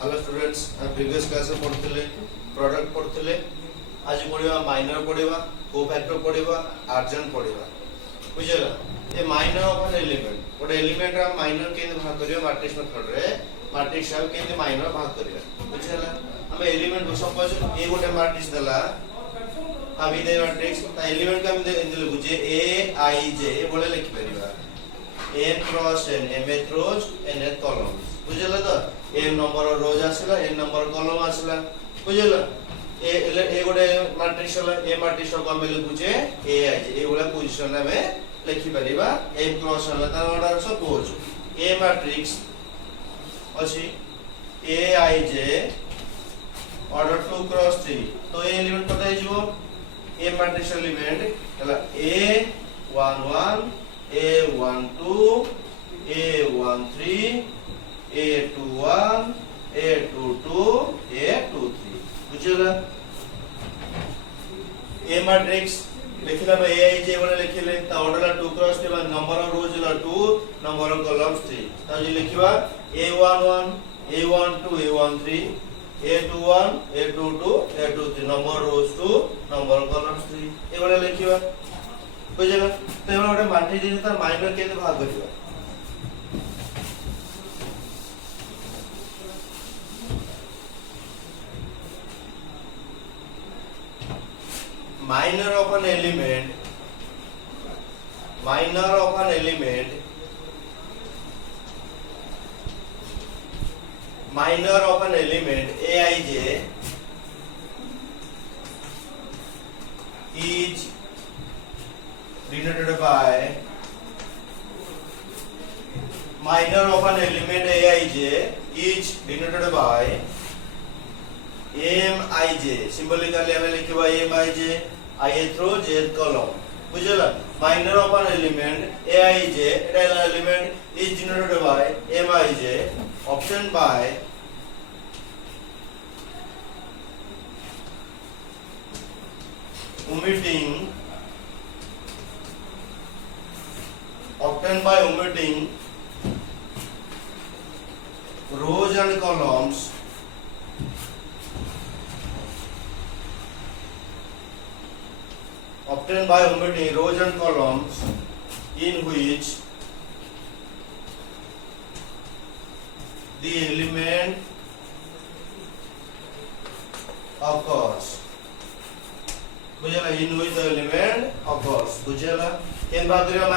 Hello students previous class में पढ़ते product पढ़ते आज पढ़ा माइनर पढ़ा कोफैक्टर पढ़ा आर्जेंट पढ़ा बुझेगा ये माइनर ऑफ एन एलिमेंट गोटे एलिमेंट रा माइनर के भाग करियो मैट्रिक्स मेथड रे मैट्रिक्स रा के माइनर भाग करियो बुझेला हम एलिमेंट सपोज ए गोटे मैट्रिक्स देला अभी दे मैट्रिक्स ता एलिमेंट का हम दे बुझे ए आई जे बोले लिख परिबा n cross n mth rows nth columns बुझेला तो n नंबर रोज आसला n नंबर कॉलम आसला बुझेला ए गोटे मैट्रिक्स हला ए मैट्रिक्स को हम लिखुचे a i j ए गोला पोजीशन में लिखि परिबा m cross हला तार ऑर्डर सपोज a मैट्रिक्स अछि a i j order 2 cross 3 तो ए एलिमेंट पता है जो a मैट्रिक्स एलिमेंट हला a11 A12 A13 A21 A22 A23 बुझला A मैट्रिक्स लिखला में AIJ वाला लिखले ता ऑर्डर 2 क्रॉस के बाद नंबर ऑफ रोज ला 2 नंबर ऑफ कॉलम्स 3 ता जे लिखिबा A11 A12 A13 A21 A22 A23 number rows 2 number of columns 3 A वाला लिखिबा बुझेगा तो एवं गोटे मैट्रिक्स दे तार माइनर केते भाग करियो minor of an element aij is denoted by minor of an element aij is denoted by mij symbolically हमें लिखिबा mij ith row jth column बुझला minor of an element aij Etah element is denoted by mij obtained by omitting rows and columns obtained by omitting rows and columns in which the element occurs बुझला in which the element occurs बुझला केन बात करियो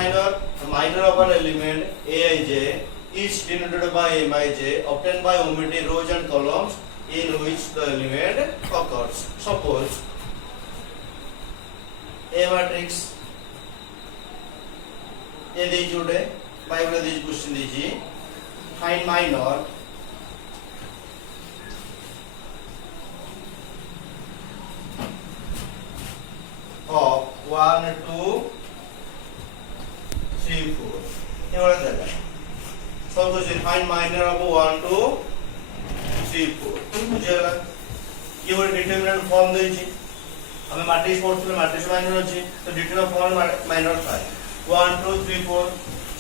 minor of an element aij is denoted by mij obtained by omitting rows and columns in which the element occurs suppose a matrix ये दी जुड़े Bible the question दीजिए find minor of 1 2 3 4 ये वाला देगा सब कुछ फाइंड माइनर ऑफ 1 2 3 4 मुझे लगा ये वो डिटरमिनेंट फॉर्म दे छी हमें मैट्रिक्स पढ़ते मैट्रिक्स माइनर अछि तो डिटरमिनेंट फॉर्म माइनर था 1 2 3 4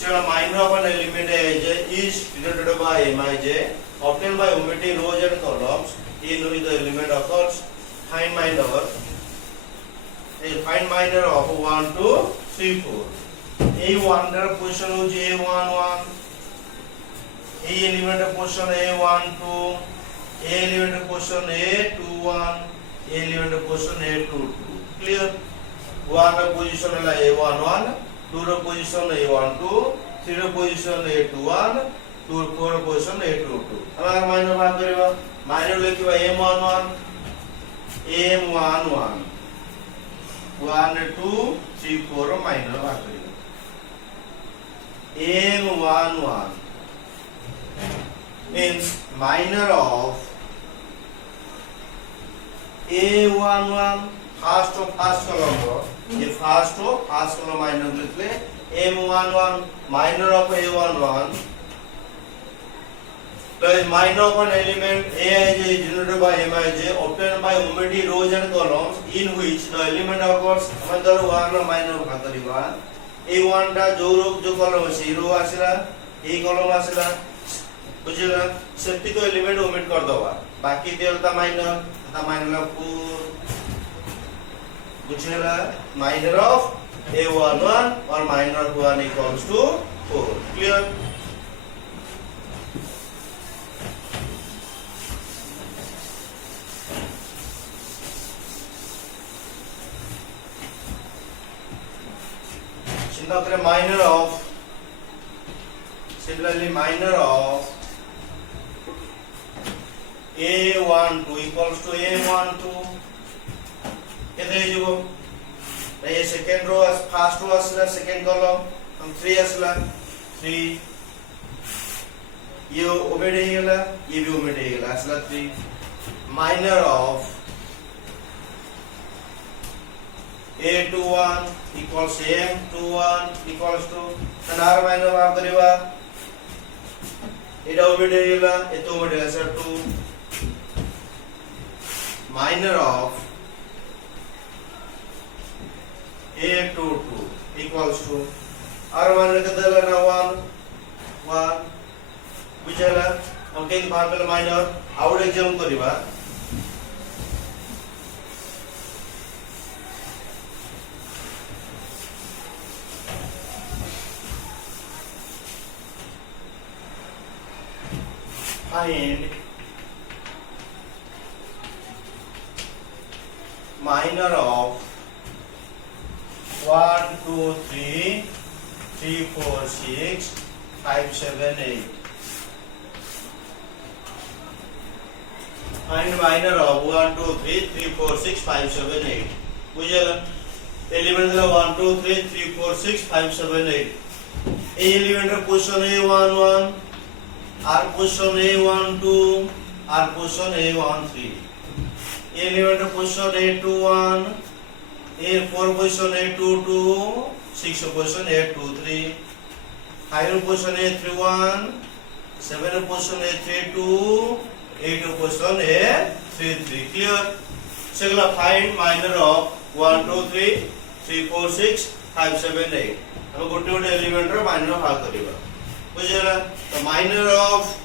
चलो minor of an element aij is denoted by mij obtained by omitting rows and columns in which the element occurs find minor of 1 2 3 4 a1 ର position हो जे a11 a element ର position a12 a element ର position a21 a element ର position a22 clear 1 ର position है a11 2 ର position a12 3 ର position a21 2 4 ର पोजीशन a22 हमरा माइनर भाग करबा माइनर लिखिबा m11 m11 1 2 3 4 माइनर भाग करबा m11 means minor of a11 first column ये first column minor लिखले m11 minor of a11 the minor of an element aij is denoted by mij obtained by omitting rows and columns in which the element occurs हम तर 1 रो minor भाग करबा a1 टा जो रो जो column है रो आसीला ए कॉलम आसीला बुझिला सेफ्टी तो एलिमेंट ओमिट कर दवा बाकी दियल ता माइनर 4 बुझिला माइनर ऑफ a11 और माइनर 1 equals to 4 क्लियर चिंता करें minor of similarly minor of a12 equals to a12 केते हिजो ये सेकंड रो फर्स्ट रो असला सेकंड कॉलम हम 3 असला 3 ये ओमिट हो गेला ये भी ओमिट हो गेला असला 3 minor of a21 equals m21 equals to तनार माइनर भाग करिवा एटा ओमिट हो गेला एतो ओमिट हो सर 2 minor of a22 equals to r minor कदला ना 1 बुझला हम केन भाग कला माइनर आउट एग्जाम करिवा find minor of 1 2 3 3 4 6 5 7 8 find minor of 1 2 3 3 4 6 5 7 8 बुझला एलिमेंट ला 1 2 3 3 4 6 5 7 8 ए एलिमेंट रा position a11 R position A12, R position A13. Element position A21, A4 position A22, 6 position A23, 5 position A31, 7 position A32, 8 position A33. Clear? Segala find minor of 1, 2, 3, 3, 4, 6, 5, 7, 8. हम गोटे गोटे element रो minor भाग करिबा बुझला तो minor of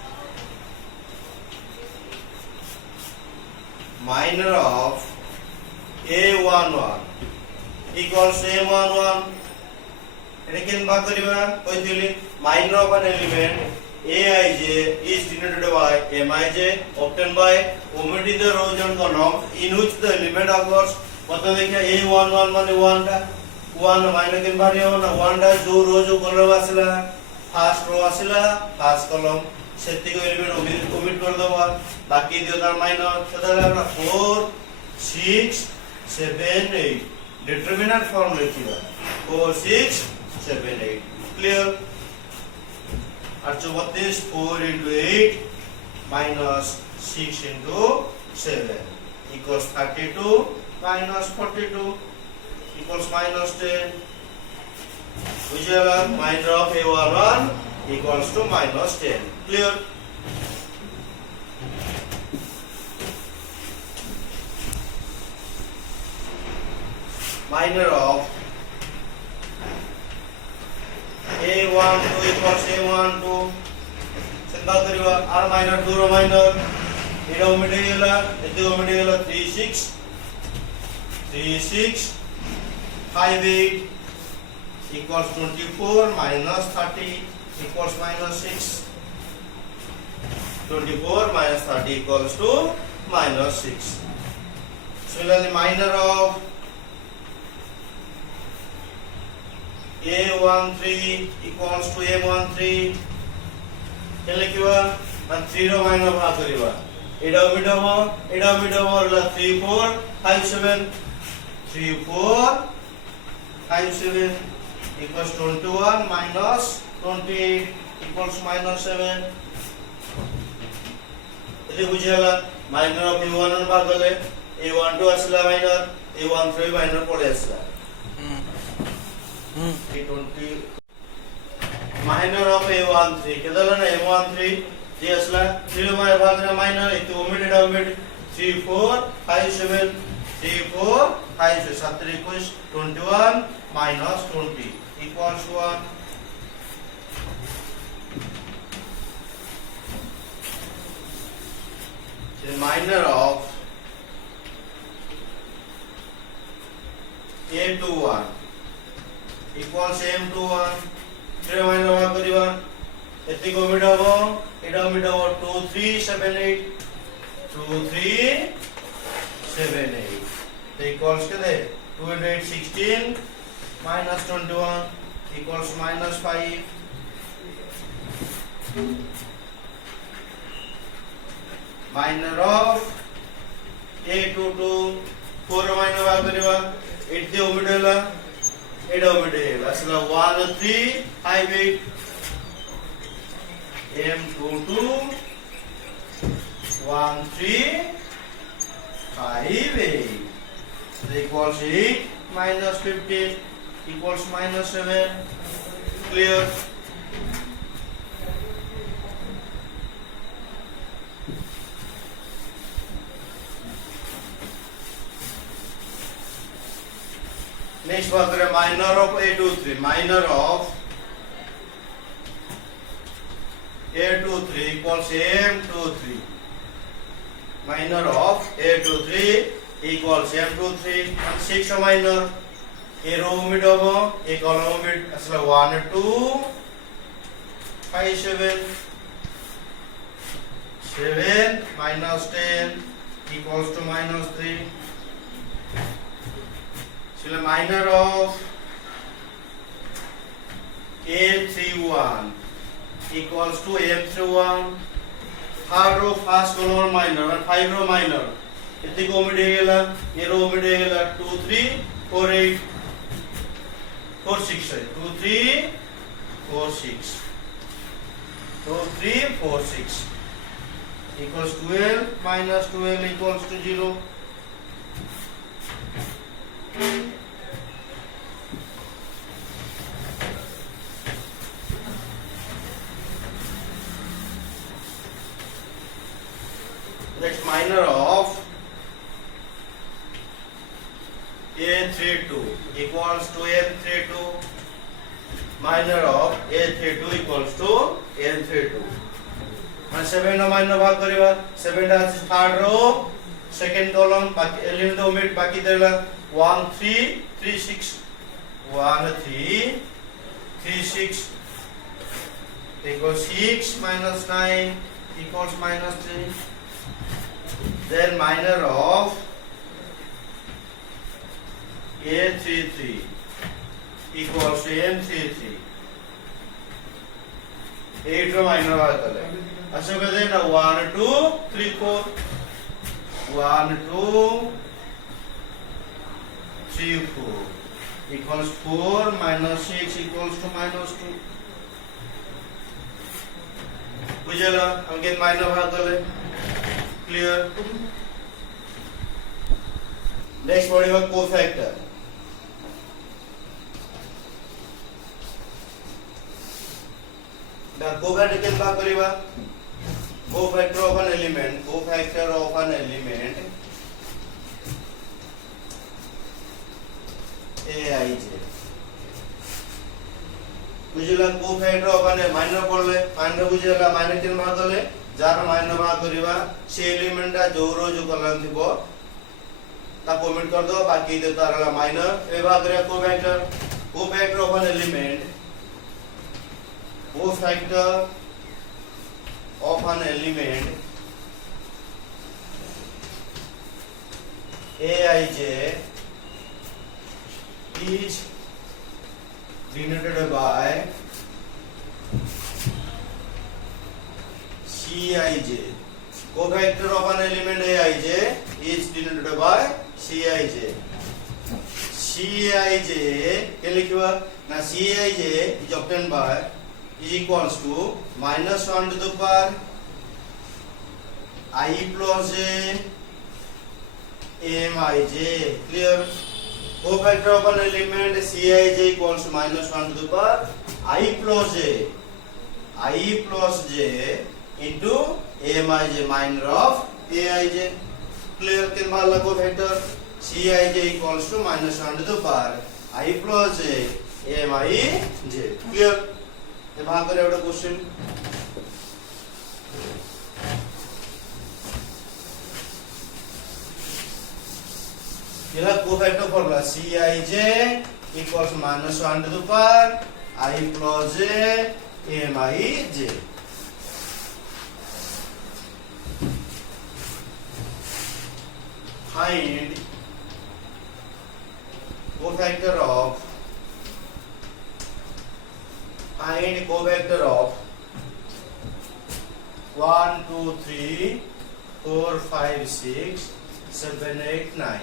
a11 equals m11 एटा केन भाग करिबा कहितली minor of an element aij is denoted by mij obtained by omitting the rows and columns in which the element occurs मतलब देखिए a11 माने 1 टा 1 माइनर केन भाग हो ना 1 टा जो रो जो कॉलम आसला फर्स्ट रो आसला फर्स्ट कॉलम सेति को एलिमेंट ओमिट कर दबा बाकी दियो तार माइनर कदला ना 4 6 7 8 determinant form लिखिबा 4 6 7 8 clear 32 4 into 8 minus 6 into 7 equals 32 minus 42 equals minus 10 Visual minor of a11 equals to minus 10. Clear? Minor of a12 equals a12. Simple करिवा r minor 2 row minor. Etah omit गेला एते omit गेला 3 6 5 8 equals 24 minus 30 equals minus 6 24 minus 30 equals to minus 6 similarly minor of a13 equals to m13 क्या लिखिबा 3 रो minor भाग करिबा एडा omit हो ला 3 4 5 7 3 4 5 7 equals 21 minus 28 equals minus 7 এতে বুঝালা minor of a11 ভাগ হলে a12 আসলা মাইনর a13 মাইনর পড়ে আসলা a20 মাইনর অফ a13 কেদালা না a13 যে আসলা 0 মাইনর ভাগ না মাইনর এতে omit 3 4 5 7 3 4 5 7 21 21 minus 20 equals 1 the minor of a to 1 equals m to 1 tre minor va kariba eti ko omit hobo eta omit hobo 2 3 7 8 2 3 7 8 so equals kete 2 and 8 16 minus 21 equals minus 5 minor of a to 2 4 minor va kariba 8 the omit hela 8 omit hela asla 1 3 5 8 m to 2 1 3 5 8 so equals 8 minus 15 equals minus 7 clear. Next बात करें minor of a to 3 minor of a to 3 equals m to 3 minor of a to 3 equals m to 3 and 6 minor a row omit hobo a column omit asla 1 2 5 7 7 minus 10 equals to minus 3 so minor of a31 equals to m31 third row first column minor and 5 row minor eti ko omit hegala a row omit hegala 2 3 4 8 4 6 2 3 4 6 2 3 4 6 equals 12 minus 12 equals to 0 next minor of a32 equals to m32 minor of a32 equals to m32 and 7 no minor भाग करिबा 7 टा third row second column बाकी element omit बाकी देला 1 3 3 6 1 3 3 6 equals 6 minus 9 equals minus 3 then minor of a33 equals to m33 8 row minor भाग करें अच्छा कहते हैं ना 1 2 3 4 1 2 3 4 equals 4 minus 6 equals to minus 2 बुझला अंकित minor भाग करें clear next पढ़िबा cofactor the cofactor के बात करिबा cofactor of an element aij बुझला cofactor of an minor पढ़ले minor बुझला minor के बात करले जार माइनर भाग करिबा से एलिमेंट जो रो जो कलम थिबो ता कमेंट कर दो बाकी दे तारला माइनर ए भाग रे cofactor of an element aij is denoted by Cij. Cofactor of an element aij is denoted by Cij. Cij के लिखिबा ना Cij is obtained by is equals to minus 1 to the power I plus j mij. Clear? Cofactor of an element Cij equals to minus 1 to the power I plus j into Mij minor of aij. Clear? के माला cofactor Cij equals to minus 1 to the power I plus j Mij. Clear? ये भाग करे एउटा question ఇలా cofactor formula Cij equals minus 1 to the power I plus j Mij. Find cofactor of 1 2 3 4 5 6 7 8 9.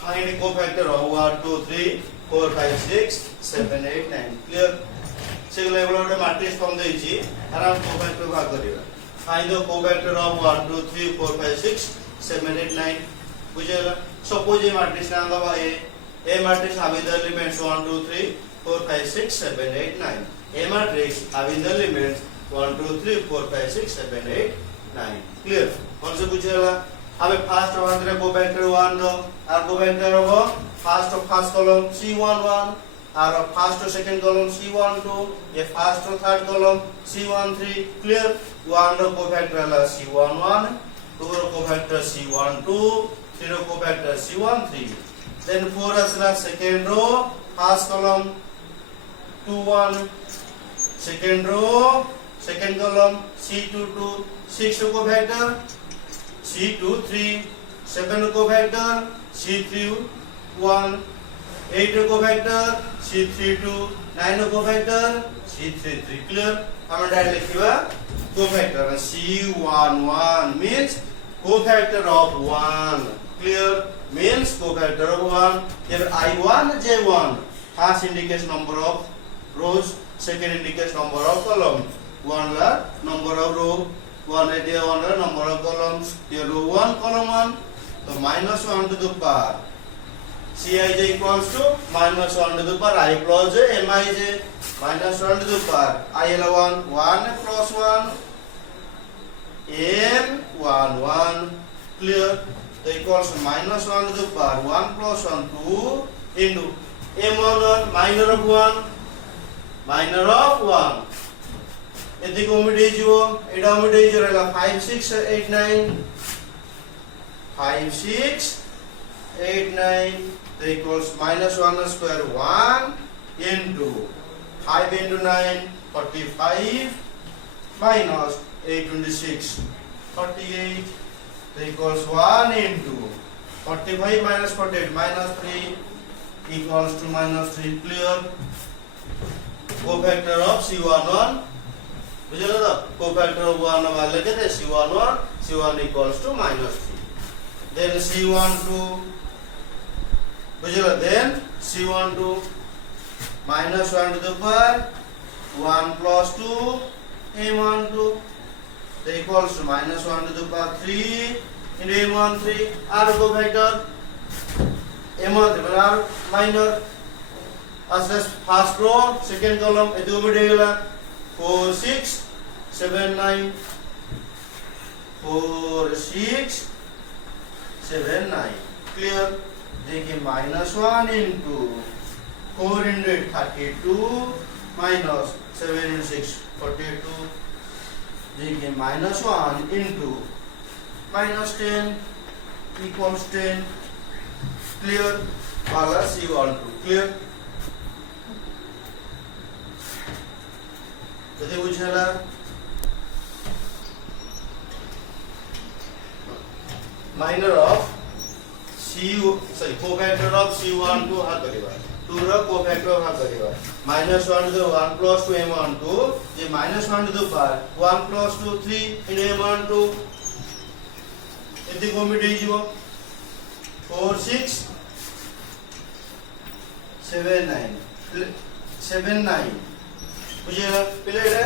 Find cofactor of 1 2 3 4 5 6 7 8 9. Clear? সেগুলো এগুলো একটা matrix form দিয়েছি আর আমরা কোফ্যাক্টর ভাগ করিবা। Find the cofactor of 1 2 3 4 5 6 7 8 9. বুঝে গেল? suppose এই ম্যাট্রিক্স নাম দেওয়া a matrix having the elements 1 2 3 4 5 6 7 8 9. A matrix having the elements 1 2 3 4 5 6 7 8 9. Clear? कौन से पूछेगा? हमें फर्स्ट वन रे कोफैक्टर 1 रो और कोफैक्टर हो फर्स्ट कॉलम C11 और फर्स्ट सेकंड कॉलम C12 ये फर्स्ट और थर्ड कॉलम C13. क्लियर? 1 रो कोफैक्टर है C11 2 row cofactor C12 3 row cofactor C13. Then 4 as the second row, first column 2 1, second row, second column C22, 6 cofactor C23, 7 cofactor C31, 8 cofactor C32, 9 cofactor C33. Clear? हम direct लिखिबा cofactor C11 means cofactor of 1. Clear? Means cofactor of 1. Here I1 J1 first indicates number of rows, second indicates number of columns. 1 la number of row, 1 idea 1 la number of columns. Here row 1 column 1, so minus 1 to the power Cij equals to minus 1 to the power I plus j Mij minus 1 to the power IL1 1 plus 1 M11. Clear? So equals to minus 1 to the power 1 plus 1 2 into M11 minor of 1 এদিকে ওমিটে যাব এটা ওমিটে যাবে 5 6 8 9 5 6 8 9 so equals minus 1 square 1 into 5 into 9 45 minus 8 26 48 equals 1 into 45 minus 48 minus 3 equals to minus 3. Clear? Cofactor of C11 বুঝলে তো cofactor of 1 বার লিখে দে C11 C1 equals to minus 3. Then C12 বুঝলে then C12 minus 1 to the power 1 plus 2 M12 equals to minus 1 to the power 3 into M13 R cofactor M13 R minor as first row second column edu mide gela 4 6 7 9 4 6 7 9. Clear? देखिए minus 1 into 4 into 32 minus 7 into 6 42. देखिए minus 1 into minus 10 equals 10. Clear? वाला C12. Clear? যদি বুঝলা minor of cofactor of C12 भाग करिबा 2 रो cofactor भाग करिबा minus 1 to the 1 plus 2 M12 J minus 1 to the power 1 plus 2 3 into M12 এতে commit হই যাব 4 6 7 9 7 9 বুঝিলা পেলে এটা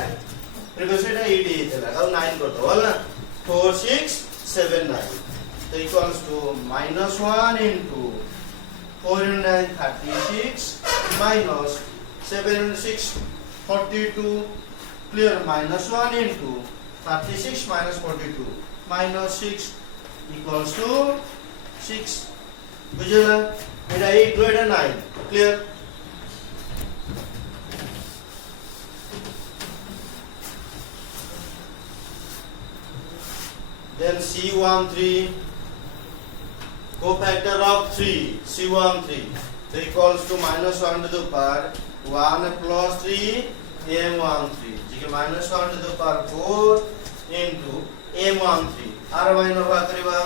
প্রিভিয়াস এটা 8 দিয়েছিল আর 9 করতে বল না 4 6 7 9 so equals to minus 1 into 4 into 9 36 minus 7 into 6 42. Clear? Minus 1 into 36 minus 42 minus 6 equals to 6. বুঝলা এটা 8 এটা 9. Clear? Then C13 cofactor of 3 C13 so equals to minus 1 to the power 1 plus 3 M13 ठीक है minus 1 to the power 4 into M13 आर minus भाग करिबा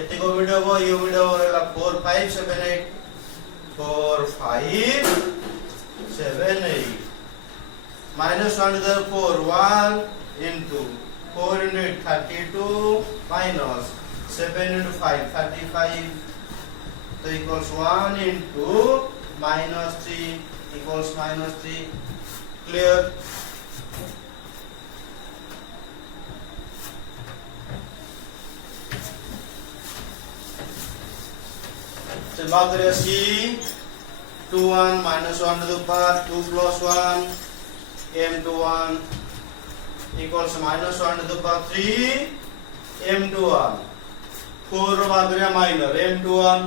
एति को वीडियो हो यो वीडियो होला 4 5 7 8 4 5 7 8 minus 1 to the power 1 into 4 into 8 32 minus 7 into 5 35 so equals 1 into minus 3 equals minus 3 clear so back to C 2 1 minus 1 to the power 2 plus 1 m21 equals minus 1 to the power 3 m21 4 row बात करिया minor m21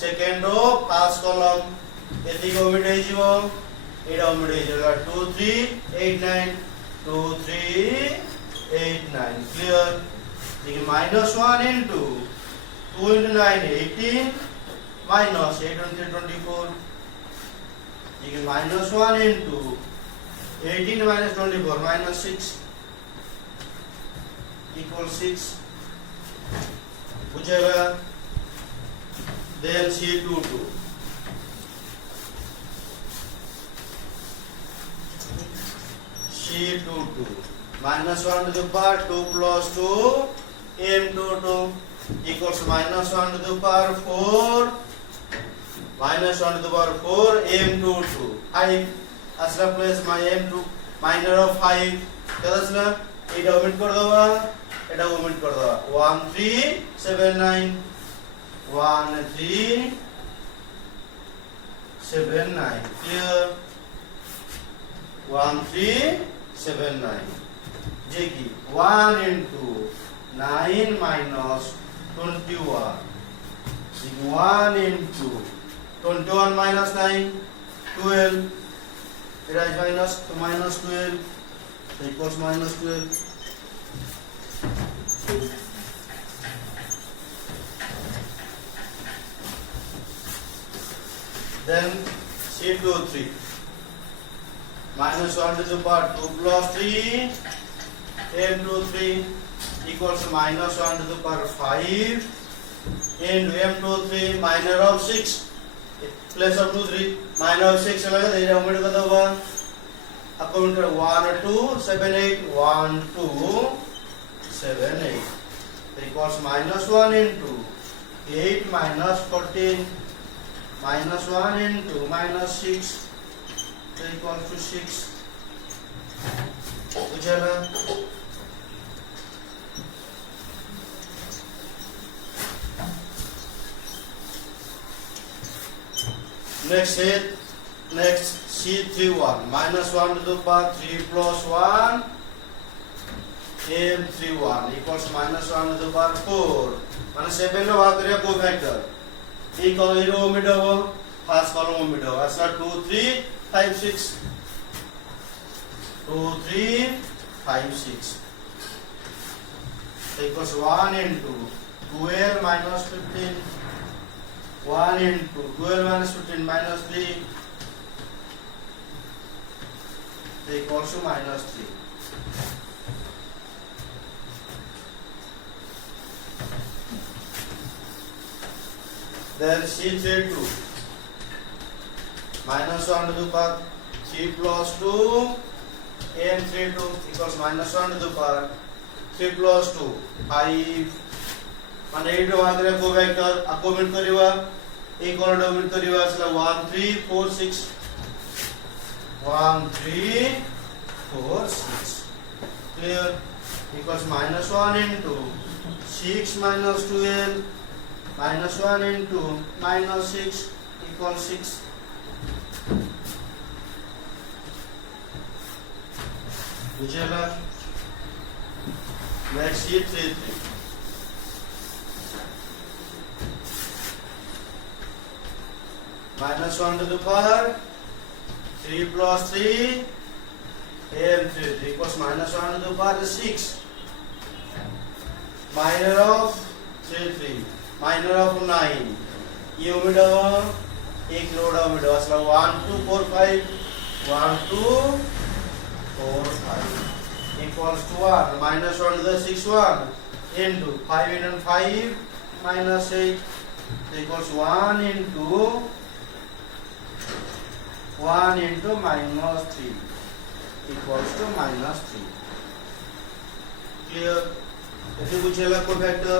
second row first column एति को omit हे जिवो एडा omit हे जला 2 3 8 9 2 3 8 9 clear ठीक minus 1 into 2 into 9 18 minus 8 into 24 ठीक minus 1 into 18 minus 24 minus 6 equals 6 बुझेगा then C22 minus 1 to the power 2 plus 2 M22 equals minus 1 to the power 4 minus 1 to the power 4 M22 5 असला plus my M2 minor of 5 क्या असला এটা omit করে দাও এটা omit করে দাও 1379 1379 clear 1379 जे की 1 into 9 minus 21 1 into 21 minus 9 12 it is minus 12 equals minus 12 then C23 minus 1 to the power 2 plus 3 M23 equals minus 1 to the power 5 into M23 minor of 6 plus of 2 3 minor of 6 लगा दे रहा हूँ मेरे को तो वो account कर 1 2 7 8 1 2 7 8 equals minus 1 into 8 minus 14 minus 1 into minus 6 equals to 6 बुझेगा next C31 minus 1 to the power 3 plus 1 M31 equals minus 1 to the power 4 माने 7 लो भाग करिया कोफैक्टर एक कॉलम ओमिट हो फर्स्ट कॉलम ओमिट हो असला 2 3 5 6 2 3 5 6 equals 1 into 12 minus 15 1 into 12 minus 15 minus 3 equals to minus 3 then C32 minus 1 to the power 3 plus 2 M32 equals minus 1 to the power 3 plus 2 5 माने 8 भागरे को vector अकोमिट करिवा एक और डोमिट करिवा असला 1 3 4 6 1 3 4 6 clear equals minus 1 into 6 minus 12 minus 1 into minus 6 equals 6 बुझेगा next C33 minus 1 to the power 3 plus 3 M3 equals minus 1 to the power 6 minor of 3 minor of 9 ये उमेदवा एक लोड़ा उमेदवा असला 1 2 4 5 1 2 4 5 equals to 1 minus 1 to the 6 1 into 5 into 5 minus 8 equals 1 into minus 3 equals to minus 3 clear? If you पूछेगा कोई factor